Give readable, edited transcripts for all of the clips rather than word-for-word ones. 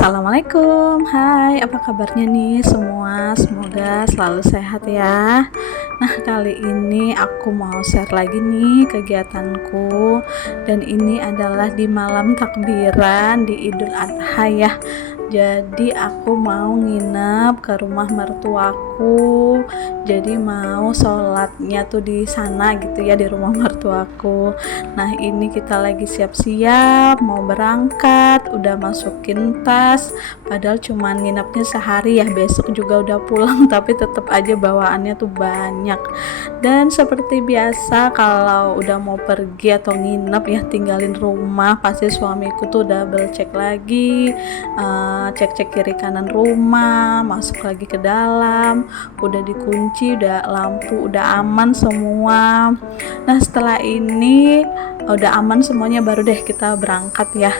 Assalamualaikum, hai apa kabarnya nih semua, semoga selalu sehat ya. Nah kali ini aku mau share lagi nih kegiatanku, dan ini adalah di malam takbiran di Idul Adha ya. Jadi aku mau nginep ke rumah mertuaku, jadi mau sholatnya tuh di sana gitu ya, di rumah mertuaku. Nah ini kita lagi siap-siap mau berangkat, udah masukin tas, padahal cuman nginepnya sehari ya, besok juga udah pulang tapi tetap aja bawaannya tuh banyak. Dan seperti biasa kalau udah mau pergi atau nginep ya, tinggalin rumah, pasti suamiku tuh double cek lagi, cek-cek kiri kanan rumah, masuk lagi ke dalam, udah dikunci, udah lampu udah aman semua. Nah setelah ini udah aman semuanya, baru deh kita berangkat ya.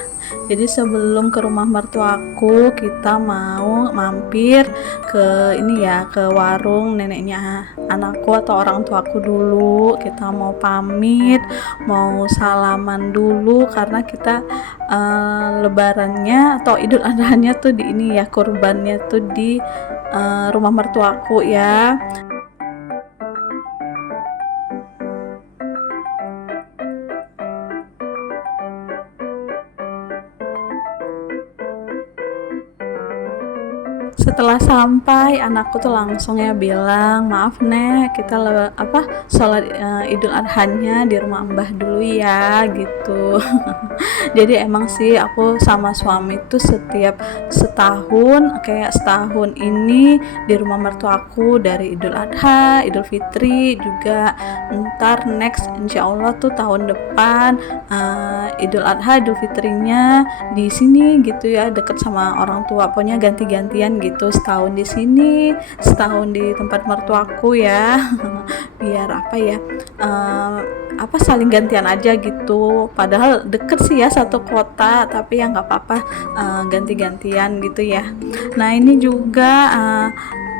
Jadi sebelum ke rumah mertuaku, kita mau mampir ke ini ya, ke warung neneknya anakku atau orang tuaku dulu. Kita mau pamit, mau salaman dulu, karena kita lebarannya atau Idul Adhanya tuh di ini ya, kurbannya tuh di rumah mertuaku ya. Setelah sampai, anakku tuh langsung ya bilang, maaf nek, kita sholat Idul Adhanya di rumah Mbah dulu ya gitu. Jadi emang sih aku sama suami tuh setiap setahun, kayak setahun ini di rumah mertuaku, dari Idul Adha, Idul Fitri juga, ntar next insya Allah tuh tahun depan Idul Adha, Idul Fitrinya di sini gitu ya, deket sama orang tua. Pokoknya ganti-gantian gitu, setahun di sini, setahun di tempat mertuaku ya. Biar apa ya, saling gantian aja gitu. Padahal deket sih ya, satu kota, tapi ya nggak apa-apa, ganti-gantian gitu ya. Nah ini juga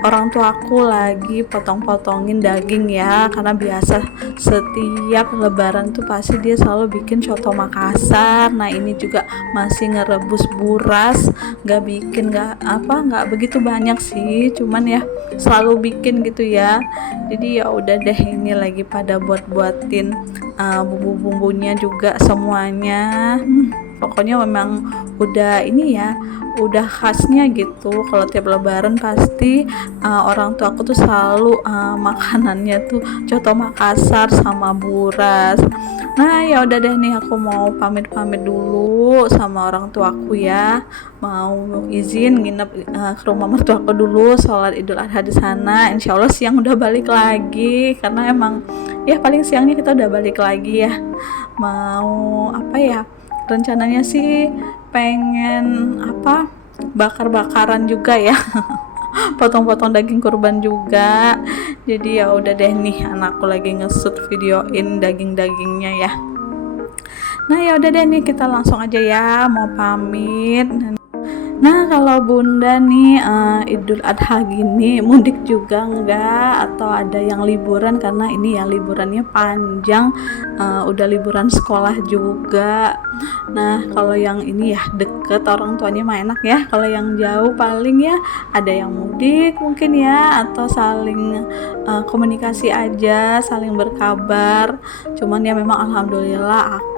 orang tua aku lagi potong-potongin daging ya, karena biasa setiap lebaran tuh pasti dia selalu bikin coto Makassar. Nah ini juga masih ngerebus buras, nggak begitu banyak sih, cuman ya selalu bikin gitu ya. Jadi ya udah deh, ini lagi pada buatin bumbu-bumbunya juga semuanya. Pokoknya memang udah ini ya, udah khasnya gitu. Kalau tiap lebaran pasti orang tua aku tuh selalu makanannya tuh coto Makassar sama buras. Nah ya udah deh nih, aku mau pamit dulu sama orang tuaku ya, mau izin nginep ke rumah mertuaku dulu, sholat Idul Adha di sana. Insya Allah siang udah balik lagi, karena emang ya paling siangnya kita udah balik lagi ya. Mau apa ya, rencananya sih pengen bakar-bakaran juga ya. Potong-potong daging kurban juga. Jadi ya udah deh nih, anakku lagi ngesut videoin daging-dagingnya ya. Nah ya udah deh nih, kita langsung aja ya mau pamit. Nah kalau bunda nih Idul Adha gini mudik juga enggak, atau ada yang liburan? Karena ini ya liburannya panjang, udah liburan sekolah juga. Nah kalau yang ini ya deket, orang tuanya mah enak ya. Kalau yang jauh paling ya ada yang mudik mungkin ya, atau saling komunikasi aja, saling berkabar. Cuman ya memang alhamdulillah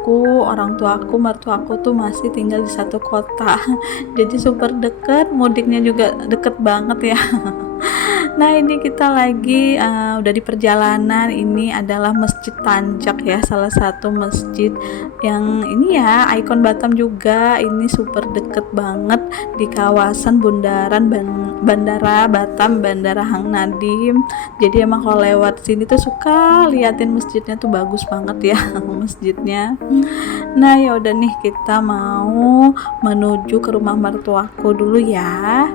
orang tuaku, mertuaku tuh masih tinggal di satu kota. Jadi super deket, mudiknya juga deket banget ya. Nah ini kita lagi udah di perjalanan. Ini adalah Masjid Tanjak ya, salah satu masjid yang ini ya, ikon Batam juga. Ini super deket banget di kawasan Bandara Batam, Bandara Hang Nadim. Jadi emang kalau lewat sini tuh suka liatin masjidnya, tuh bagus banget ya masjidnya. Nah ya udah nih, kita mau menuju ke rumah mertuaku dulu ya.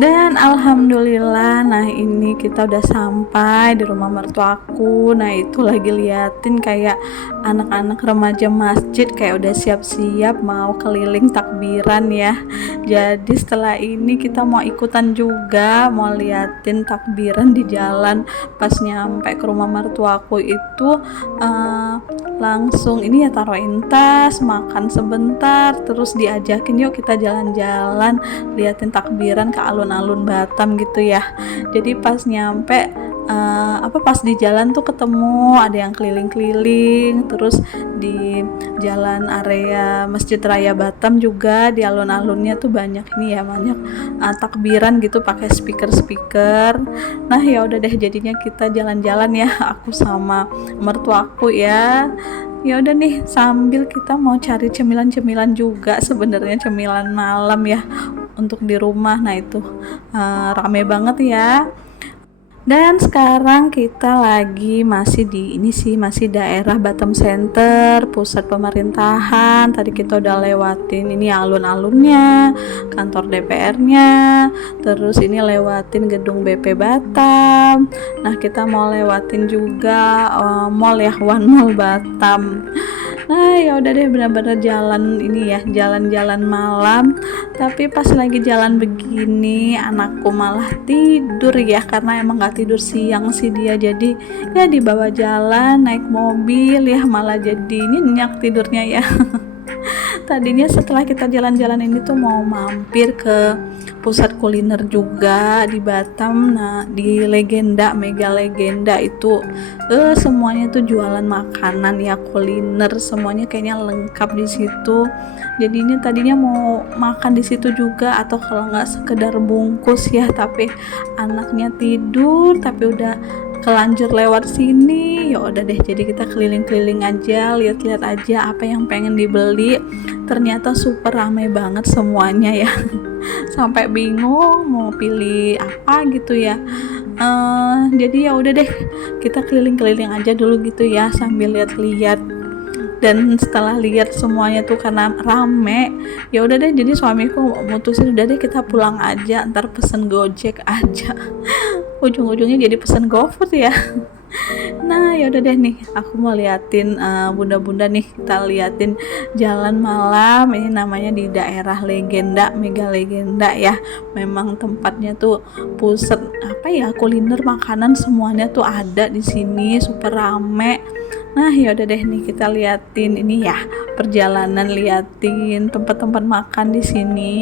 Dan alhamdulillah, nah ini kita udah sampai di rumah mertuaku. Nah itu lagi liatin kayak anak-anak remaja masjid kayak udah siap-siap mau keliling takbiran ya. Jadi setelah ini kita mau ikutan juga, mau liatin takbiran di jalan. Pas nyampe ke rumah mertuaku itu eh, langsung ini ya taruhin tas, makan sebentar, terus diajakin yuk kita jalan-jalan liatin takbiran ke alun-alun Batam gitu ya. Jadi pas nyampe pas di jalan tuh ketemu ada yang keliling-keliling, terus di jalan area Masjid Raya Batam juga di alun-alunnya tuh banyak ini ya, banyak takbiran gitu pakai speaker-speaker. Nah ya udah deh jadinya kita jalan-jalan ya, aku sama mertuaku ya. Ya udah nih sambil kita mau cari cemilan-cemilan juga, sebenarnya cemilan malam ya untuk di rumah. Nah itu rame banget ya. Dan sekarang kita lagi masih di ini sih, masih daerah Batam Center, pusat pemerintahan. Tadi kita udah lewatin ini alun-alunnya, kantor DPR-nya, terus ini lewatin gedung BP Batam. Nah kita mau lewatin juga mall ya, One Mall Batam. Nah ya udah deh, benar-benar jalan ini ya, jalan-jalan malam. Tapi pas lagi jalan begini anakku malah tidur ya, karena emang gak tidur siang sih dia. Jadi ya dibawa jalan naik mobil ya malah jadi nyenyak tidurnya ya. Tadinya setelah kita jalan-jalan ini tuh mau mampir ke pusat kuliner juga di Batam. Nah di Legenda, Mega Legenda itu semuanya tuh jualan makanan ya, kuliner, semuanya kayaknya lengkap di situ. Jadinya tadinya mau makan di situ juga, atau kalau nggak sekedar bungkus ya, tapi anaknya tidur tapi udah kelanjur lewat sini. Ya udah deh, jadi kita keliling-keliling aja, lihat-lihat aja apa yang pengen dibeli. Ternyata super ramai banget semuanya ya. Sampai bingung mau pilih apa gitu ya. Jadi ya udah deh, kita keliling-keliling aja dulu gitu ya sambil lihat-lihat. Dan setelah lihat semuanya tuh karena rame, ya udah deh, jadi suamiku mutusin udah deh kita pulang aja, ntar pesen Gojek aja. Ujung-ujungnya jadi pesen GoFood ya. Nah ya udah deh nih, aku mau liatin bunda-bunda nih, kita liatin jalan malam. Ini namanya di daerah Legenda, Mega Legenda ya. Memang tempatnya tuh pusat apa ya, kuliner, makanan, semuanya tuh ada di sini, super rame. Nah ya udah deh nih, kita liatin ini ya, perjalanan liatin tempat-tempat makan di sini.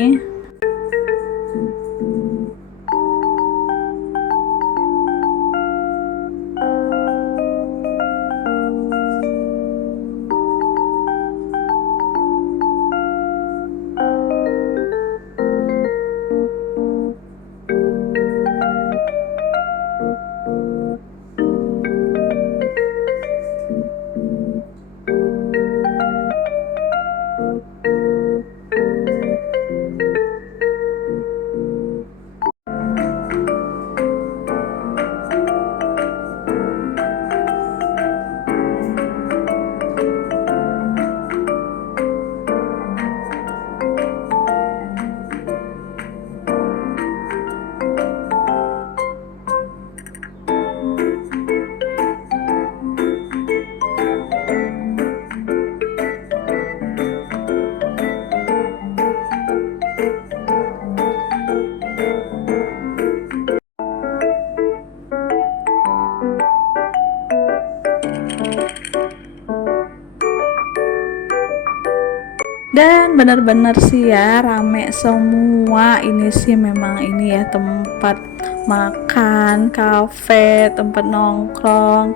Dan benar-benar sih ya rame semua. Ini sih memang ini ya, tempat makan, kafe, tempat nongkrong,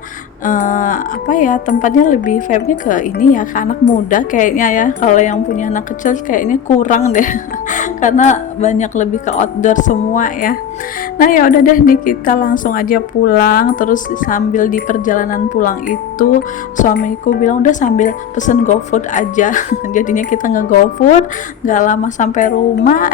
apa ya, tempatnya lebih vibe-nya ke ini ya, ke anak muda kayaknya ya. Kalau yang punya anak kecil kayaknya kurang deh. Karena banyak lebih ke outdoor semua ya. Nah ya udah deh nih, kita langsung aja pulang. Terus sambil di perjalanan pulang itu suamiku bilang udah sambil pesen GoFood aja. Jadinya kita nge-GoFood, nggak lama sampai rumah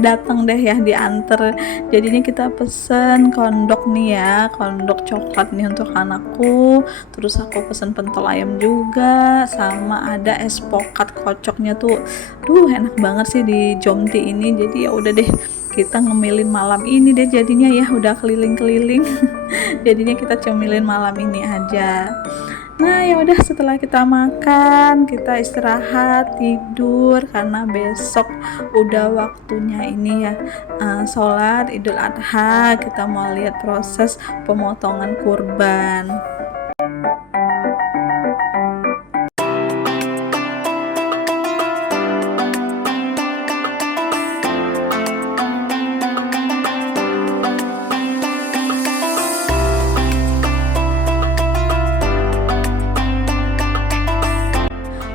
datang deh ya, diantar. Jadinya kita pesen kondok nih ya, kondok coklat nih untuk anakku. Terus aku pesen pentol ayam juga, sama ada es pokat kocoknya tuh, enak banget sih di Jomti ini. Jadi ya udah deh, kita ngemilin malam ini deh jadinya ya, udah keliling-keliling. Jadinya kita cemilin malam ini aja. Nah ya udah, setelah kita makan kita istirahat tidur karena besok udah waktunya ini ya, sholat Idul Adha. Kita mau lihat proses pemotongan kurban.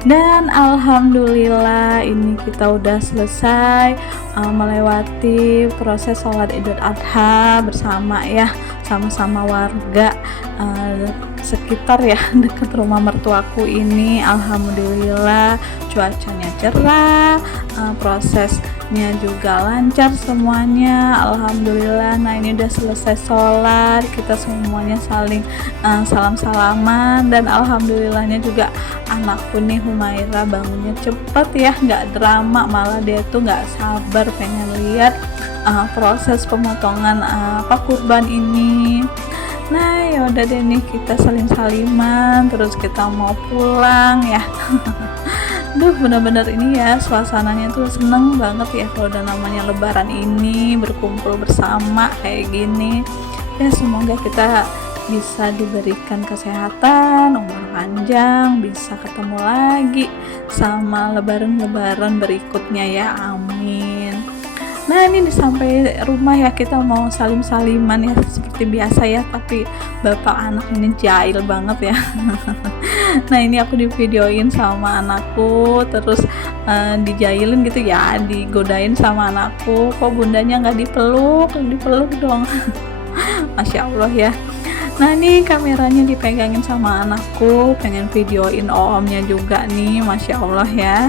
Dan alhamdulillah ini kita udah selesai melewati proses sholat Idul Adha bersama ya, sama-sama warga sekitar ya dekat rumah mertuaku ini. Alhamdulillah cuacanya cerah, prosesnya juga lancar semuanya, alhamdulillah. Nah ini udah selesai sholat, kita semuanya saling salam-salaman, dan alhamdulillahnya juga anakku nih Humaira bangunnya cepet ya, nggak drama, malah dia tuh nggak sabar pengen lihat proses pemotongan kurban ini. Nah ya udah deh nih, kita saling-saliman terus kita mau pulang ya. Duh, bener-bener ini ya suasananya tuh seneng banget ya kalau udah namanya lebaran ini, berkumpul bersama kayak gini ya. Semoga kita bisa diberikan kesehatan, umur panjang, bisa ketemu lagi sama lebaran-lebaran berikutnya ya, amin. Nah ini sampai rumah ya, kita mau salim-saliman ya seperti biasa ya, tapi bapak anak ini jahil banget ya. Nah ini aku divideoin sama anakku, terus dijailin gitu ya, digodain sama anakku, kok bundanya nggak dipeluk, dipeluk dong. Masya Allah ya. Nah ini kameranya dipegangin sama anakku, pengen videoin omnya juga nih, Masya Allah ya.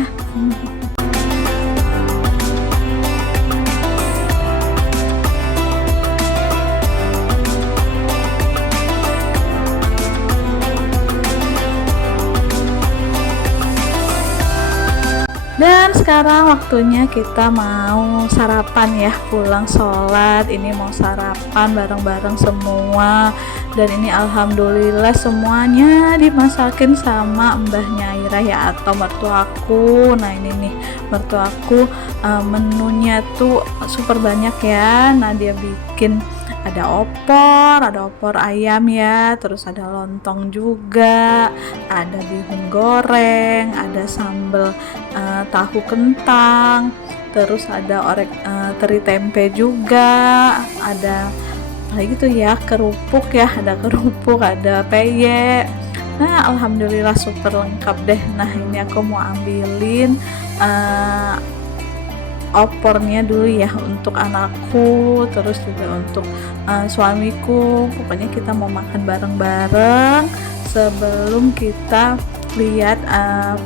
Dan sekarang waktunya kita mau sarapan ya, pulang sholat ini mau sarapan bareng-bareng semua. Dan ini alhamdulillah semuanya dimasakin sama mbahnya Ira ya, atau mertuaku. Nah ini nih mertuaku, menunya tuh super banyak ya. Nah dia bikin ada opor ayam ya, terus ada lontong juga, ada bihun goreng, ada sambal tahu kentang, terus ada teri tempe juga, ada gitu ya, kerupuk ya, ada kerupuk, ada peye. Nah alhamdulillah super lengkap deh. Nah ini aku mau ambilin opornya dulu ya untuk anakku, terus juga untuk suamiku. Pokoknya kita mau makan bareng-bareng sebelum kita lihat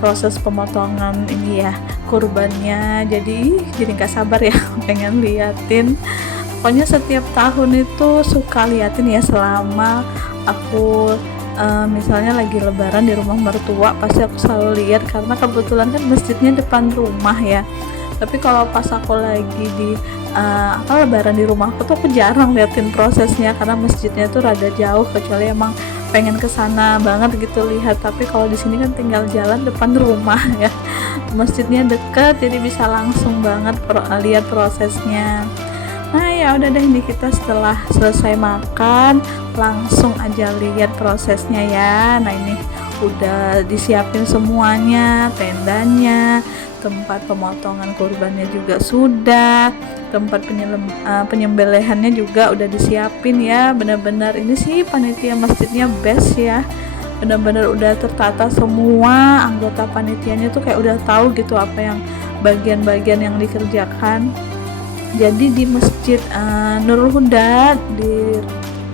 proses pemotongan ini ya, kurbannya. Jadi nggak sabar ya pengen liatin. Pokoknya setiap tahun itu suka liatin ya, selama aku misalnya lagi lebaran di rumah mertua, pasti aku selalu lihat karena kebetulan kan masjidnya depan rumah ya. Tapi kalau pas aku lagi di lebaran di rumahku tuh aku jarang liatin prosesnya karena masjidnya tuh rada jauh, kecuali emang pengen kesana banget gitu lihat. Tapi kalau di sini kan tinggal jalan depan rumah ya, masjidnya deket, jadi bisa langsung banget lihat prosesnya. Nah ya udah deh, ini kita setelah selesai makan langsung aja lihat prosesnya ya. Nah ini udah disiapin semuanya, tendanya, tempat pemotongan kurbannya juga sudah, tempat penyembelihannya juga udah disiapin ya. Benar-benar ini sih panitia masjidnya best ya, benar-benar udah tertata semua, anggota panitianya tuh kayak udah tahu gitu apa yang bagian-bagian yang dikerjakan. Jadi di masjid Nurul Huda di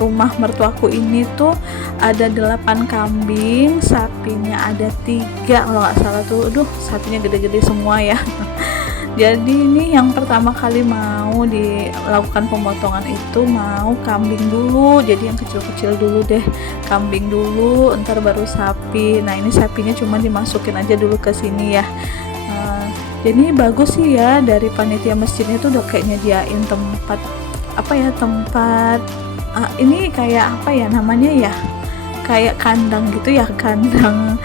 rumah mertuaku ini tuh ada 8 kambing, sapinya ada 3 kalau nggak salah tuh. Aduh, sapinya gede-gede semua ya. Jadi ini yang pertama kali mau dilakukan pemotongan itu mau kambing dulu, jadi yang kecil-kecil dulu deh, kambing dulu, ntar baru sapi. Nah ini sapinya cuma dimasukin aja dulu ke sini ya. Jadi bagus sih ya, dari panitia masjidnya tuh udah kayak nyediain tempat apa ya, tempat ini kayak apa ya namanya ya, kayak kandang gitu ya, kandang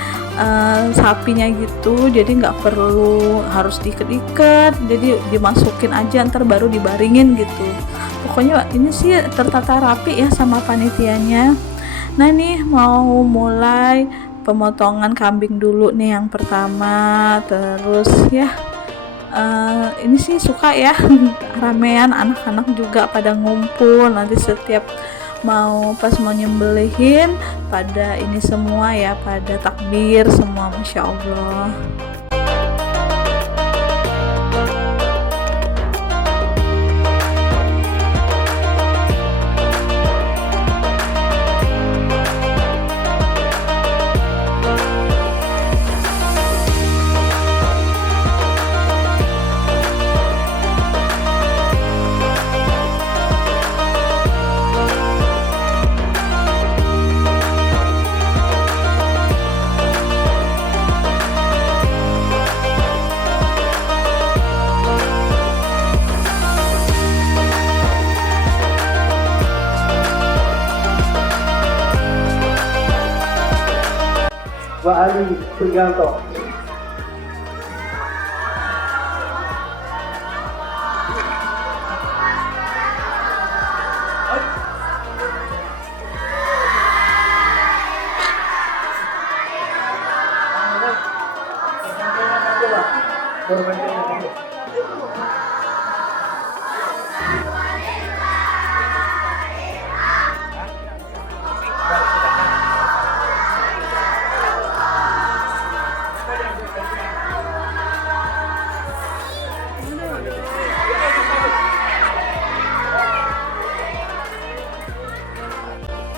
sapinya gitu, jadi nggak perlu harus diikat-ikat, jadi dimasukin aja ntar baru dibaringin gitu. Pokoknya ini sih tertata rapi ya sama panitianya. Nah nih mau mulai pemotongan kambing dulu nih yang pertama, terus ya ini sih suka ya ramean, anak-anak juga pada ngumpul, nanti setiap pas mau nyembelihin pada ini semua ya, pada takbir semua, masya Allah. Pak Ali Prianto.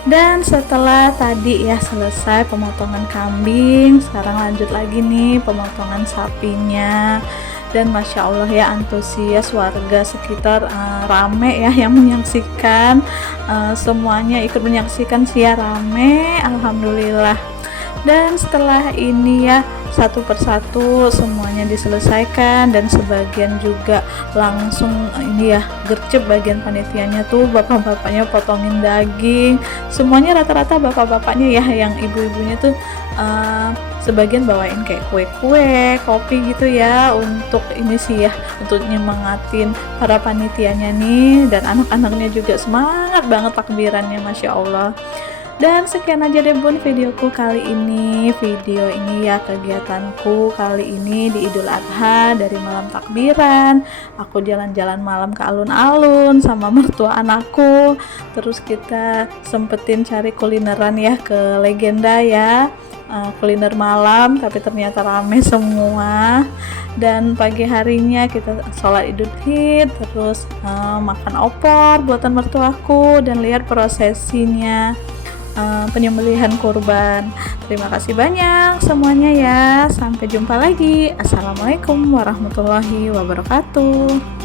Dan setelah tadi ya selesai pemotongan kambing, sekarang lanjut lagi nih pemotongan sapinya. Dan masya Allah ya, antusias warga sekitar rame ya yang menyaksikan, semuanya ikut menyaksikan sih ya, rame, alhamdulillah. Dan setelah ini ya satu persatu semuanya diselesaikan, dan sebagian juga langsung ini ya gercep, bagian panitianya tuh bapak-bapaknya potongin daging, semuanya rata-rata bapak-bapaknya ya, yang ibu-ibunya tuh sebagian bawain kayak kue-kue, kopi gitu ya, untuk ini sih ya, untuk nyemangatin para panitianya nih, dan anak-anaknya juga semangat banget takbirannya, masya Allah. Dan sekian aja deh bun videoku kali ini, ya kegiatanku kali ini di Idul Adha. Dari malam takbiran aku jalan-jalan malam ke alun-alun sama mertua anakku, terus kita sempetin cari kulineran ya ke Legenda ya, kuliner malam, tapi ternyata rame semua. Dan pagi harinya kita sholat Idul Fitri, terus makan opor buatan mertuaku, dan lihat prosesinya penyembelihan kurban. Terima kasih banyak semuanya ya, sampai jumpa lagi. Assalamualaikum warahmatullahi wabarakatuh.